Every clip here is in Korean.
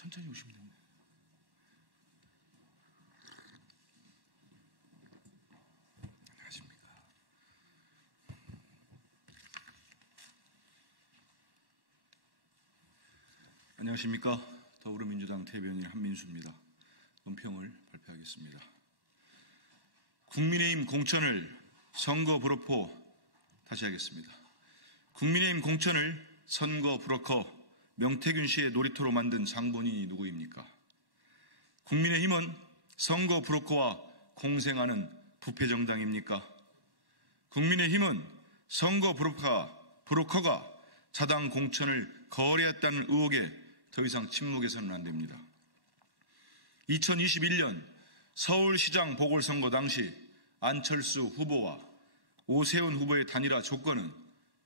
천천히 오시면 됩니다. 안녕하십니까. 안녕하십니까. 더불어민주당 대변인 한민수입니다. 논평을 발표하겠습니다. 국민의힘 공천을 선거 브로커, 다시 하겠습니다. 국민의힘 공천을 선거 브로커 명태균 씨의 놀이터로 만든 장본인이 누구입니까? 국민의힘은 선거 브로커와 공생하는 부패정당입니까? 국민의힘은 선거 브로커가 자당 공천을 거래했다는 의혹에 더 이상 침묵해서는 안 됩니다. 2021년 서울시장 보궐선거 당시 안철수 후보와 오세훈 후보의 단일화 조건은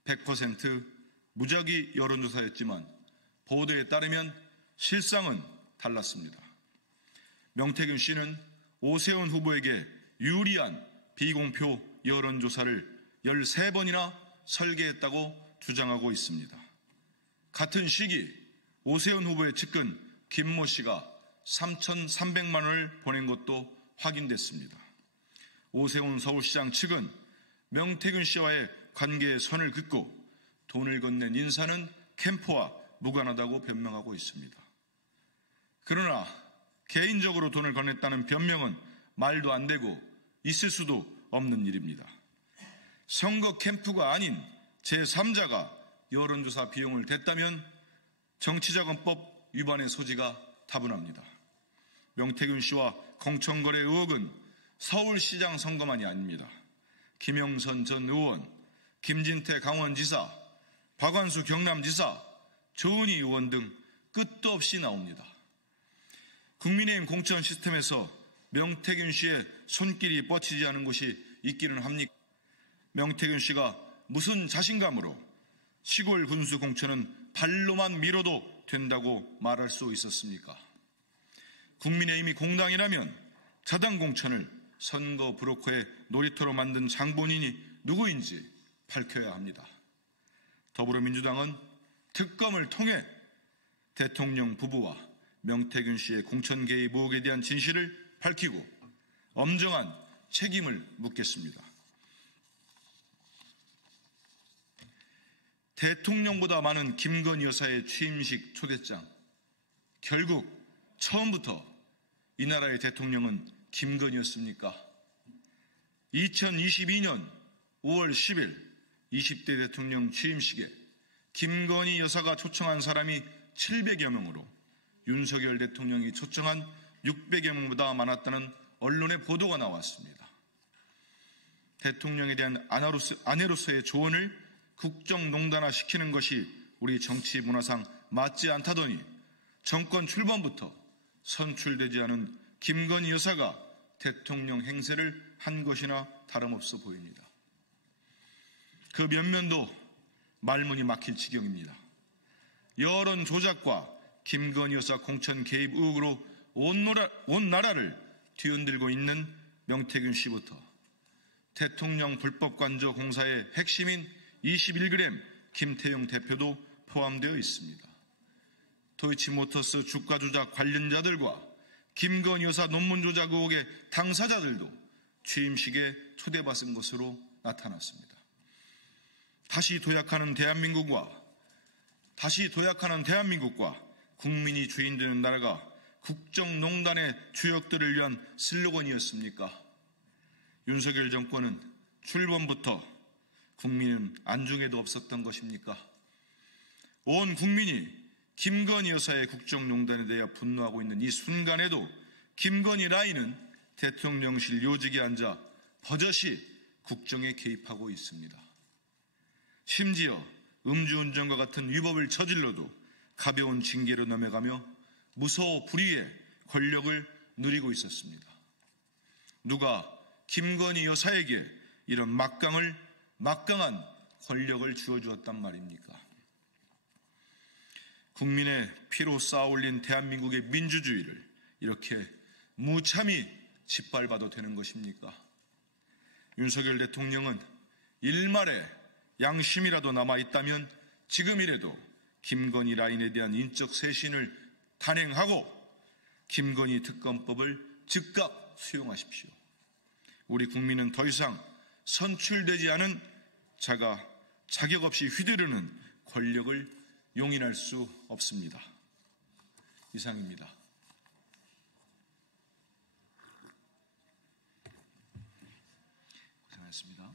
100% 무작위 여론조사였지만 보도에 따르면 실상은 달랐습니다. 명태균 씨는 오세훈 후보에게 유리한 비공표 여론조사를 13번이나 설계했다고 주장하고 있습니다. 같은 시기 오세훈 후보의 측근 김모 씨가 3,300만 원을 보낸 것도 확인됐습니다. 오세훈 서울시장 측은 명태균 씨와의 관계에 선을 긋고 돈을 건넨 인사는 캠프와 무관하다고 변명하고 있습니다. 그러나 개인적으로 돈을 건넸다는 변명은 말도 안 되고 있을 수도 없는 일입니다. 선거 캠프가 아닌 제3자가 여론조사 비용을 댔다면 정치자금법 위반의 소지가 다분합니다. 명태균 씨와 공천거래 의혹은 서울시장 선거만이 아닙니다. 김영선 전 의원, 김진태 강원지사, 박완수 경남지사, 조은희 의원 등 끝도 없이 나옵니다. 국민의힘 공천 시스템에서 명태균 씨의 손길이 뻗치지 않은 곳이 있기는 합니까? 명태균 씨가 무슨 자신감으로 시골 군수 공천은 발로만 밀어도 된다고 말할 수 있었습니까? 국민의힘이 공당이라면 자당 공천을 선거 브로커의 놀이터로 만든 장본인이 누구인지 밝혀야 합니다. 더불어민주당은 특검을 통해 대통령 부부와 명태균 씨의 공천 개입 의혹에 대한 진실을 밝히고 엄정한 책임을 묻겠습니다. 대통령보다 많은 김건희 여사의 취임식 초대장. 결국 처음부터 이 나라의 대통령은 김건희였습니까? 2022년 5월 10일 20대 대통령 취임식에 김건희 여사가 초청한 사람이 700여 명으로 윤석열 대통령이 초청한 600여 명보다 많았다는 언론의 보도가 나왔습니다. 대통령에 대한 아내로서의 조언을 국정농단화시키는 것이 우리 정치 문화상 맞지 않다더니 정권 출범부터 선출되지 않은 김건희 여사가 대통령 행세를 한 것이나 다름없어 보입니다. 그 면면도 말문이 막힐 지경입니다. 여론 조작과 김건희 여사 공천 개입 의혹으로 온 나라를 뒤흔들고 있는 명태균 씨부터 대통령 불법 관저 공사의 핵심인 21g 김태용 대표도 포함되어 있습니다. 도이치모터스 주가 조작 관련자들과 김건희 여사 논문 조작 의혹의 당사자들도 취임식에 초대받은 것으로 나타났습니다. 다시 도약하는 대한민국과 국민이 주인되는 나라가 국정농단의 주역들을 위한 슬로건이었습니까? 윤석열 정권은 출범부터 국민은 안중에도 없었던 것입니까? 온 국민이 김건희 여사의 국정농단에 대해 분노하고 있는 이 순간에도 김건희 라인은 대통령실 요직에 앉아 버젓이 국정에 개입하고 있습니다. 심지어 음주운전과 같은 위법을 저질러도 가벼운 징계로 넘어가며 무소 불위의 권력을 누리고 있었습니다. 누가 김건희 여사에게 이런 막강한 권력을 주어주었단 말입니까? 국민의 피로 쌓아올린 대한민국의 민주주의를 이렇게 무참히 짓밟아도 되는 것입니까? 윤석열 대통령은 일말의 양심이라도 남아있다면 지금이라도 김건희 라인에 대한 인적 쇄신을 단행하고 김건희 특검법을 즉각 수용하십시오. 우리 국민은 더 이상 선출되지 않은 자가 자격 없이 휘두르는 권력을 용인할 수 없습니다. 이상입니다. 고생하셨습니다.